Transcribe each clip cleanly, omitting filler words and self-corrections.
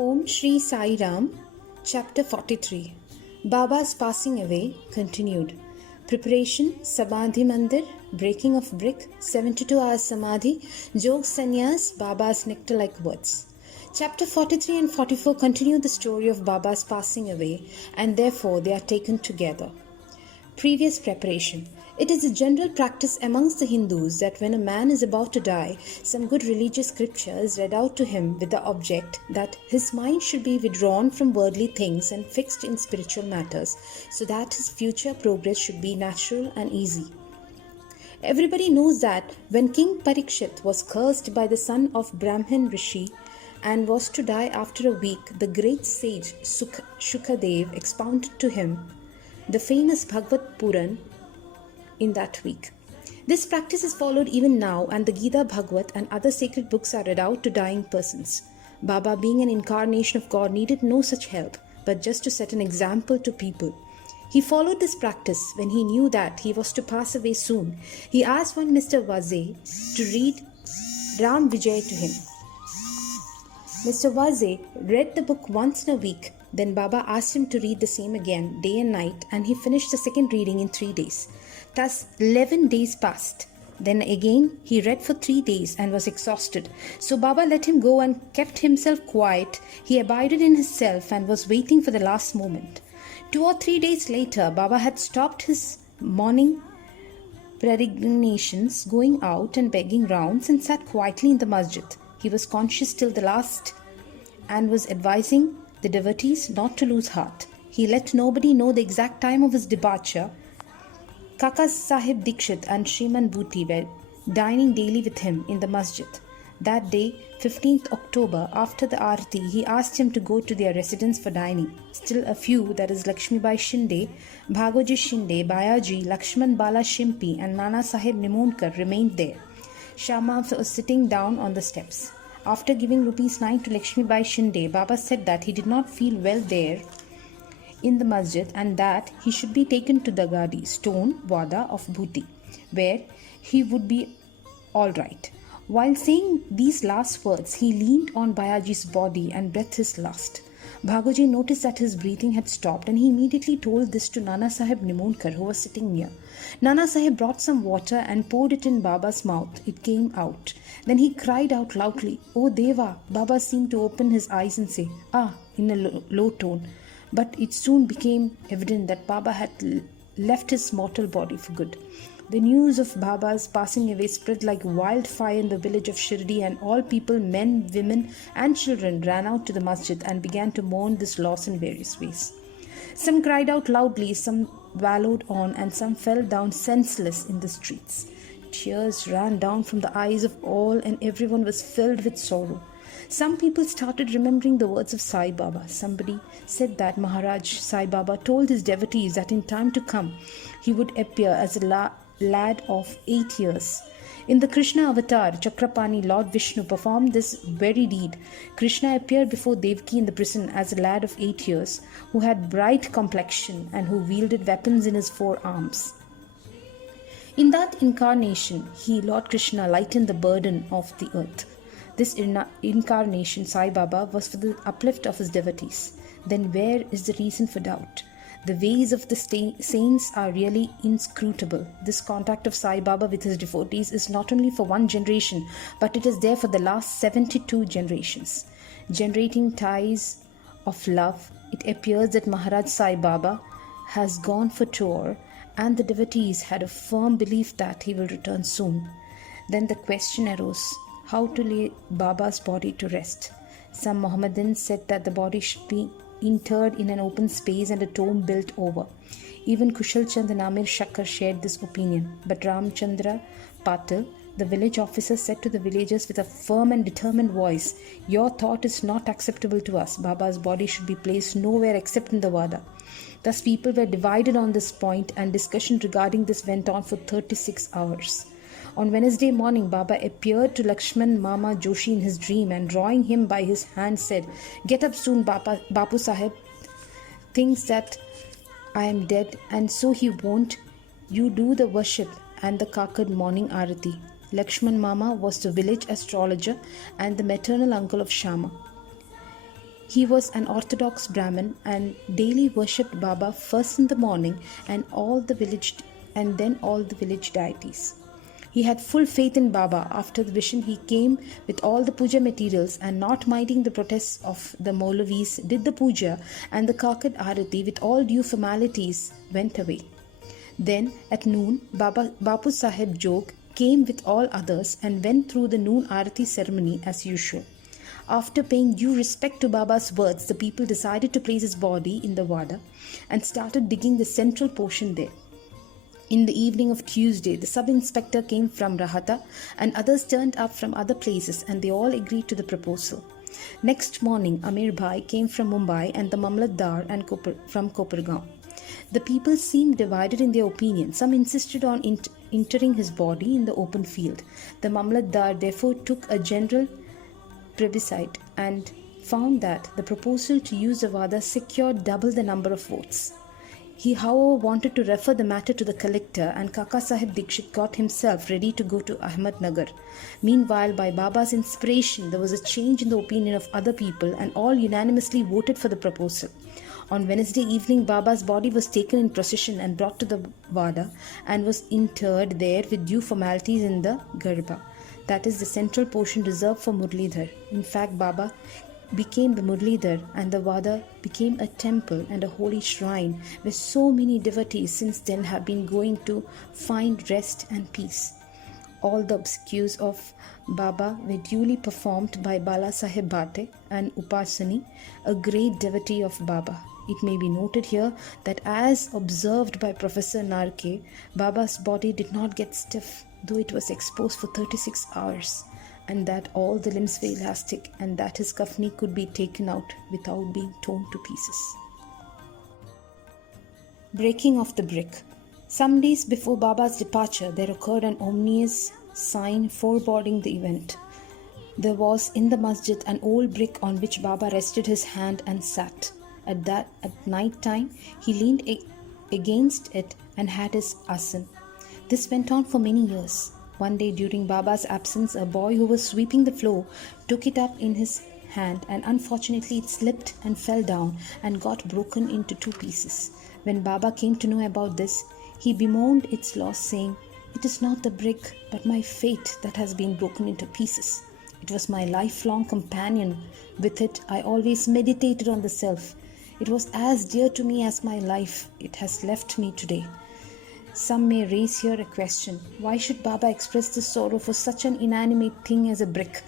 Om Shri Sai Ram, Chapter 43. Baba's passing away continued. Preparation, Samadhi Mandir, breaking of brick, 72 hours Samadhi, Jog Sannyas, Baba's nectar-like words. Chapter 43 and 44 continue the story of Baba's passing away, and therefore they are taken together. Previous preparation. It is a general practice amongst the Hindus that when a man is about to die, some good religious scripture is read out to him with the object that his mind should be withdrawn from worldly things and fixed in spiritual matters, so that his future progress should be natural and easy. Everybody knows that when King Parikshit was cursed by the son of Brahmin Rishi and was to die after a week, the great sage Shukadev expounded to him the famous Bhagavad Puran in that week. This practice is followed even now, and the Gita, Bhagavad and other sacred books are read out to dying persons. Baba, being an incarnation of God, needed no such help, but just to set an example to people. He followed this practice when he knew that he was to pass away soon. He asked one Mr. Vaze to read Ram Vijay to him. Mr. Vaze read the book once in a week. Then Baba asked him to read the same again, day and night, and he finished the second reading in 3 days. Thus 11 days passed. Then again he read for 3 days and was exhausted. So Baba let him go and kept himself quiet. He abided in himself and was waiting for the last moment. 2 or 3 days later, Baba had stopped his morning peregrinations, going out and begging rounds, and sat quietly in the masjid. He was conscious till the last and was advising the devotees not to lose heart. He let nobody know the exact time of his departure. Kaka Sahib Dikshit and Shriman Bhuti were dining daily with him in the masjid. That day, 15th October, after the Aarti, he asked him to go to their residence for dining. Still a few, that is Lakshmibai Shinde, Bhagoji Shinde, Bayaji, Lakshman Bala Shimpi and Nana Sahib Nimonekar remained there. Shama was sitting down on the steps. After giving ₹9 to Lakshmibai Shinde, Baba said that he did not feel well there in the masjid and that he should be taken to the Gadi, stone Wada of Bhuti, where he would be all right. While saying these last words, he leaned on Bayaji's body and breathed his last. Bhagoji noticed that his breathing had stopped, and he immediately told this to Nana Sahib Nimonekar, who was sitting near. Nana Sahib brought some water and poured it in Baba's mouth. It came out. Then he cried out loudly, "Oh Deva!" Baba seemed to open his eyes and say, "Ah," in a low tone. But it soon became evident that Baba had left his mortal body for good. The news of Baba's passing away spread like wildfire in the village of Shirdi, and all people, men, women and children, ran out to the masjid and began to mourn this loss in various ways. Some cried out loudly, some wallowed on, and some fell down senseless in the streets. Tears ran down from the eyes of all, and everyone was filled with sorrow. Some people started remembering the words of Sai Baba. Somebody said that Maharaj Sai Baba told his devotees that in time to come he would appear as a lad of 8 years. In the Krishna avatar, Chakrapani, Lord Vishnu performed this very deed. Krishna appeared before Devaki in the prison as a lad of 8 years, who had bright complexion and who wielded weapons in his 4 arms. In that incarnation, Lord Krishna, lightened the burden of the earth. This incarnation, Sai Baba, was for the uplift of his devotees. Then where is the reason for doubt? The ways of the saints are really inscrutable. This contact of Sai Baba with his devotees is not only for one generation, but it is there for the last 72 generations. Generating ties of love, it appears that Maharaj Sai Baba has gone for tour, and the devotees had a firm belief that he will return soon. Then the question arose, how to lay Baba's body to rest. Some Mohammedans said that the body should be interred in an open space and a tomb built over. Even Kushal Chand and Amir Shakkar shared this opinion. But Ramchandra Patil, the village officer, said to the villagers with a firm and determined voice, "Your thought is not acceptable to us. Baba's body should be placed nowhere except in the Wada." Thus people were divided on this point, and discussion regarding this went on for 36 hours. On Wednesday morning, Baba appeared to Lakshman Mama Joshi in his dream, and drawing him by his hand said, "Get up soon, Bapu Sahib thinks that I am dead, and so he won't. You do the worship and the Kakad morning Arati." Lakshman Mama was the village astrologer and the maternal uncle of Shama. He was an orthodox Brahmin and daily worshipped Baba first in the morning and then all the village deities. He had full faith in Baba. After the vision, he came with all the puja materials and, not minding the protests of the Maulavis, did the puja, and the Kakad Arati with all due formalities went away. Then at noon, Bapu Sahib Jog came with all others and went through the noon Arati ceremony as usual. After paying due respect to Baba's words, the people decided to place his body in the Wada and started digging the central portion there. In the evening of Tuesday, the sub-inspector came from Rahata and others turned up from other places, and they all agreed to the proposal. Next morning, Amir Bhai came from Mumbai and the Mamlatdar from Kopargaon. The people seemed divided in their opinion. Some insisted on interring his body in the open field. The Mamlatdar therefore took a general plebiscite and found that the proposal to use the Wada secured double the number of votes. He, however, wanted to refer the matter to the collector, and Kaka Sahib Dikshit got himself ready to go to Ahmednagar. Meanwhile, by Baba's inspiration, there was a change in the opinion of other people, and all unanimously voted for the proposal. On Wednesday evening, Baba's body was taken in procession and brought to the Wada and was interred there with due formalities in the Garbha, that is the central portion reserved for Murlidhar. In fact, Baba became the Murlidhar and the Wada became a temple and a holy shrine where so many devotees since then have been going to find rest and peace. All the obsequies of Baba were duly performed by Bala Sahib Bhate and Upasani, a great devotee of Baba. It may be noted here that, as observed by Professor Narke, Baba's body did not get stiff, though it was exposed for 36 hours, and that all the limbs were elastic, and that his kafni could be taken out without being torn to pieces. Breaking of the brick. Some days before Baba's departure, there occurred an ominous sign foreboding the event. There was in the masjid an old brick on which Baba rested his hand and sat. At night time, he leaned against it and had his asan. This went on for many years. One day during Baba's absence, a boy who was sweeping the floor took it up in his hand, and unfortunately it slipped and fell down and got broken into 2 pieces. When Baba came to know about this, he bemoaned its loss, saying, "It is not the brick, but my fate that has been broken into pieces. It was my lifelong companion. With it, I always meditated on the self. It was as dear to me as my life. It has left me today." Some may raise here a question: why should Baba express this sorrow for such an inanimate thing as a brick?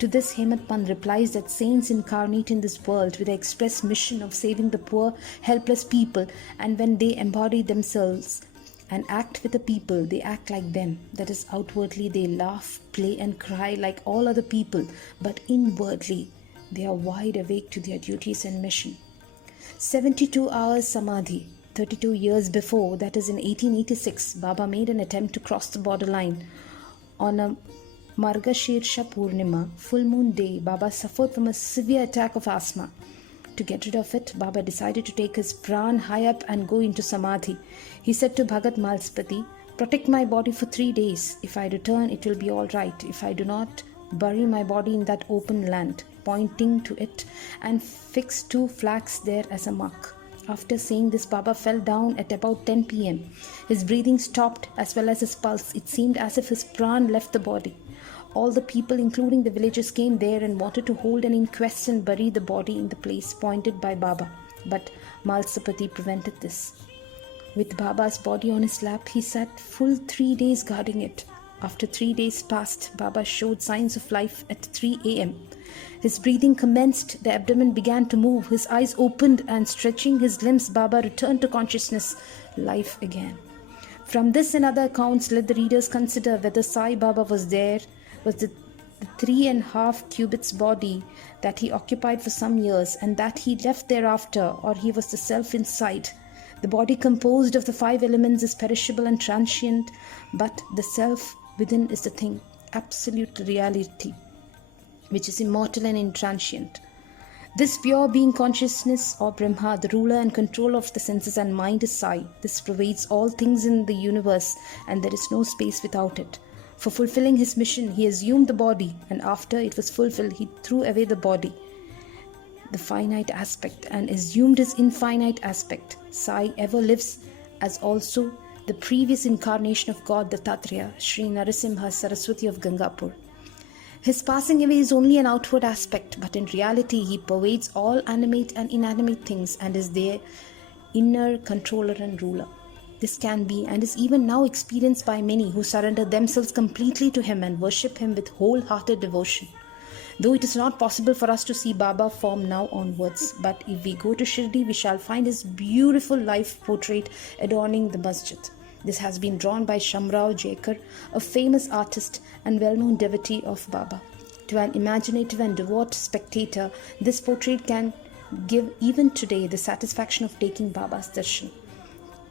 To this, Hemant Pant replies that saints incarnate in this world with the express mission of saving the poor, helpless people, and when they embody themselves and act with the people, they act like them. That is, outwardly they laugh, play and cry like all other people, but inwardly they are wide awake to their duties and mission. 72 hours Samadhi. 32 years before, that is in 1886, Baba made an attempt to cross the borderline. On a Margashirsha Purnima, full moon day, Baba suffered from a severe attack of asthma. To get rid of it, Baba decided to take his pran high up and go into Samadhi. He said to Bhagat Malspati, "Protect my body for 3 days. If I return, it will be all right. If I do not, bury my body in that open land," pointing to it, and fix 2 flags there as a mark. After saying this, Baba fell down at about 10 p.m. His breathing stopped as well as his pulse. It seemed as if his pran left the body. All the people, including the villagers, came there and wanted to hold an inquest and bury the body in the place pointed by Baba. But Malsapati prevented this. With Baba's body on his lap, he sat full 3 days guarding it. After 3 days passed, Baba showed signs of life at 3 a.m. His breathing commenced, the abdomen began to move, his eyes opened, and stretching his limbs, Baba returned to consciousness, life again. From this and other accounts, let the readers consider whether Sai Baba was there, was the 3.5 cubits body that he occupied for some years and that he left thereafter, or he was the self inside. The body composed of the 5 elements is perishable and transient, but the self within is the thing, absolute reality, which is immortal and intransient. This pure being consciousness, or Brahma, the ruler and controller of the senses and mind, is Sai. This pervades all things in the universe, and there is no space without it. For fulfilling his mission, he assumed the body, and after it was fulfilled, he threw away the body. the finite aspect and assumed his infinite aspect. Sai ever lives as also the previous incarnation of God Dattatreya, Sri Narasimha Saraswati of Gangapur. His passing away is only an outward aspect, but in reality he pervades all animate and inanimate things and is their inner controller and ruler. This can be and is even now experienced by many who surrender themselves completely to him and worship him with wholehearted devotion. Though it is not possible for us to see Baba from now onwards, but if we go to Shirdi, we shall find his beautiful life portrait adorning the masjid. This has been drawn by Shamrao Jekar, a famous artist and well-known devotee of Baba. To an imaginative and devout spectator, this portrait can give even today the satisfaction of taking Baba's darshan.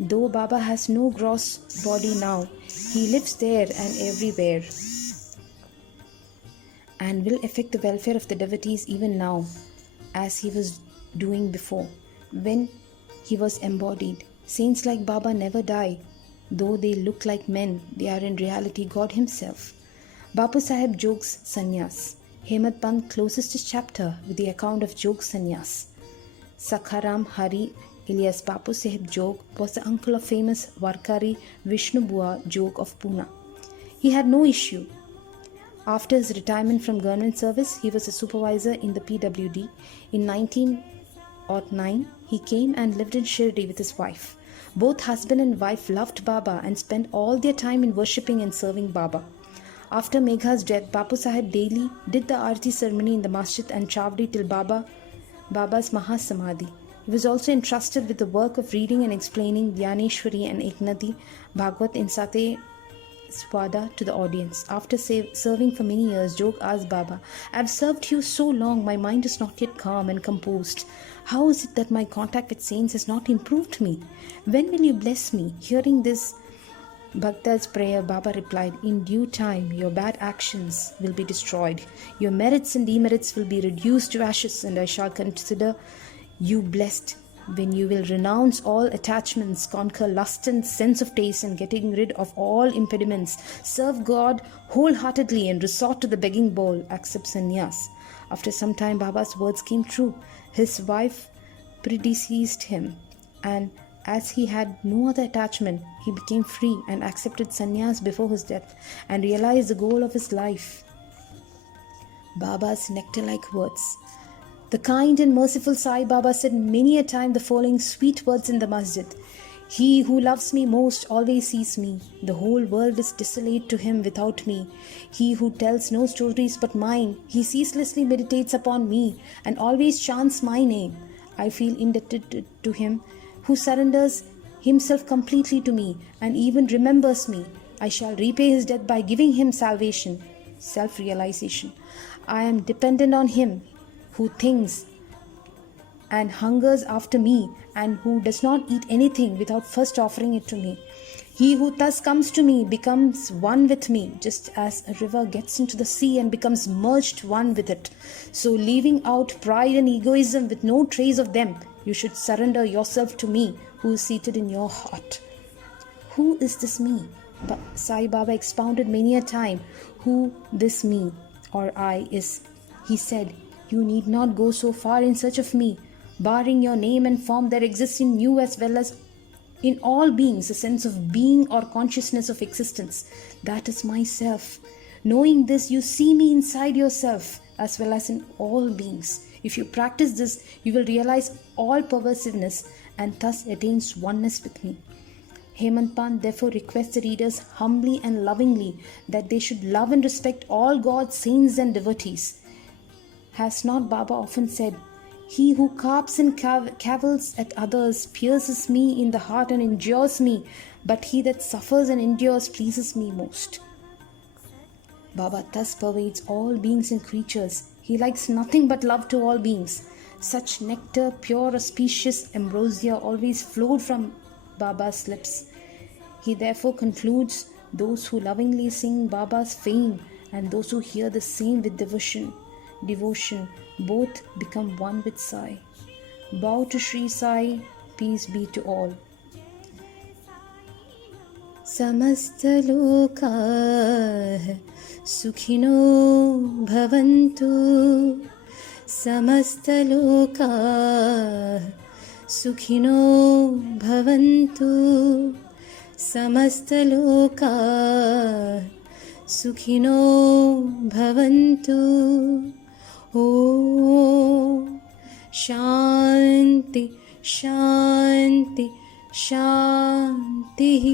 Though Baba has no gross body now, he lives there and everywhere and will affect the welfare of the devotees even now, as he was doing before, when he was embodied. Saints like Baba never die. Though they look like men, they are in reality God himself. Bapu Sahib Jog's Sannyas. Hemant Pant closes this chapter with the account of Jog Sannyas. Sakharam Hari alias Bapu Sahib Jog was the uncle of famous Warkari Vishnu Bua Jog of Pune. He had no issue. After his retirement from government service, he was a supervisor in the PWD. In 1909, he came and lived in Shirdi with his wife. Both husband and wife loved Baba and spent all their time in worshipping and serving Baba. After Megha's death, Bapu Sahib daily did the Aarti ceremony in the masjid and Chavdi till Baba's Mahasamadhi. He was also entrusted with the work of reading and explaining Dhyaneshwari and Eknati Bhagwat in Sate Swada to the audience. After serving for many years, Jog asked Baba, "I have served you so long, my mind is not yet calm and composed. How is it that my contact with saints has not improved me? When will you bless me?" Hearing this Bhakta's prayer, Baba replied, "In due time, your bad actions will be destroyed. Your merits and demerits will be reduced to ashes, and I shall consider you blessed when you will renounce all attachments, conquer lust and sense of taste, and getting rid of all impediments, serve God wholeheartedly and resort to the begging bowl, accept sannyas." After some time, Baba's words came true. His wife predeceased him, and as he had no other attachment, he became free and accepted sannyas before his death and realized the goal of his life. Baba's nectar-like words. The kind and merciful Sai Baba said many a time the following sweet words in the masjid. "He who loves me most always sees me. The whole world is desolate to him without me. He who tells no stories but mine, he ceaselessly meditates upon me and always chants my name. I feel indebted to him who surrenders himself completely to me and even remembers me. I shall repay his debt by giving him salvation, self-realization. I am dependent on him who thinks and hungers after me and who does not eat anything without first offering it to me. He who thus comes to me becomes one with me, just as a river gets into the sea and becomes merged one with it. So leaving out pride and egoism with no trace of them, you should surrender yourself to me who is seated in your heart." Who is this me? Sai Baba expounded many a time who this me or I is. He said, "You need not go so far in search of me. Barring your name and form, there exists in you as well as in all beings a sense of being or consciousness of existence. That is myself. Knowing this, you see me inside yourself as well as in all beings. If you practice this, you will realize all pervasiveness and thus attains oneness with me." Hemant Pant therefore requests the readers humbly and lovingly that they should love and respect all God's saints and devotees. Has not Baba often said, "He who carps and cavils at others pierces me in the heart and injures me, but he that suffers and endures pleases me most"? Baba thus pervades all beings and creatures. He likes nothing but love to all beings. Such nectar, pure, auspicious ambrosia always flowed from Baba's lips. He therefore concludes, "Those who lovingly sing Baba's fame and those who hear the same with devotion, both become one with Sai." Bow to Sri Sai, peace be to all. Samastaloka sukhino bhavantu समस्तलोकाः सुखिनो भवन्तु समस्तलोकाः सुखिनो भवन्तु ॐ शान्ति शान्ति शान्तिः।